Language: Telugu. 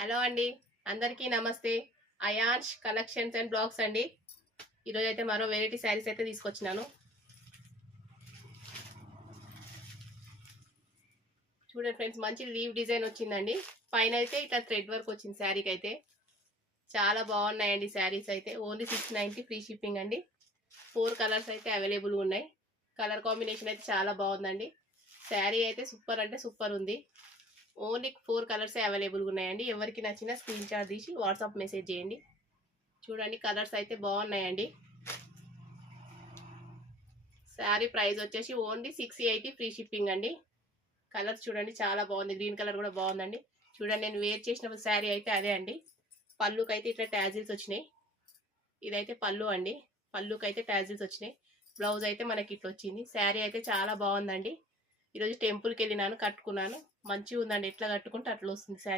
హలో అండి, అందరికీ నమస్తే. అయాన్ష్ కలెక్షన్స్ అండ్ బ్లాగ్స్ అండి. ఈరోజు అయితే మరో వెరైటీ శారీస్ అయితే తీసుకొచ్చినాను. చూడండి ఫ్రెండ్స్, మంచి లీవ్ డిజైన్ వచ్చిందండి. పైన అయితే ఇట్లా థ్రెడ్ వర్క్ వచ్చింది శారీకి అయితే. చాలా బాగున్నాయండి శారీస్ అయితే. ఓన్లీ 690 ఫ్రీ షిప్పింగ్ అండి. 4 కలర్స్ అయితే అవైలబుల్ ఉన్నాయి. కలర్ కాంబినేషన్ అయితే చాలా బాగుందండి. శారీ అయితే సూపర్ అంటే సూపర్ ఉంది. ఓన్లీ 4 కలర్స్ అవైలబుల్ ఉన్నాయండి. ఎవరికి నచ్చినా స్క్రీన్ షాట్ తీసి వాట్సాప్ మెసేజ్ చేయండి. చూడండి, కలర్స్ అయితే బాగున్నాయండి. శారీ ప్రైస్ వచ్చేసి ఓన్లీ 680 ఫ్రీ షిప్పింగ్ అండి. కలర్స్ చూడండి, చాలా బాగుంది. గ్రీన్ కలర్ కూడా బాగుందండి. చూడండి, నేను వేర్ చేసిన శారీ అయితే అదే అండి. పళ్ళుకి అయితే ఇట్లా ట్యాజిల్స్ వచ్చినాయి. ఇదైతే పళ్ళు అండి. పళ్ళుకి అయితే ట్యాజిల్స్ వచ్చినాయి. బ్లౌజ్ అయితే మనకి ఇట్లా వచ్చింది. శారీ అయితే చాలా బాగుందండి. ఈరోజు టెంపుల్కి వెళ్ళినాను, కట్టుకున్నాను. మంచిగా ఉందండి. ఎట్లా కట్టుకుంటే అట్లా వస్తుంది శారీ.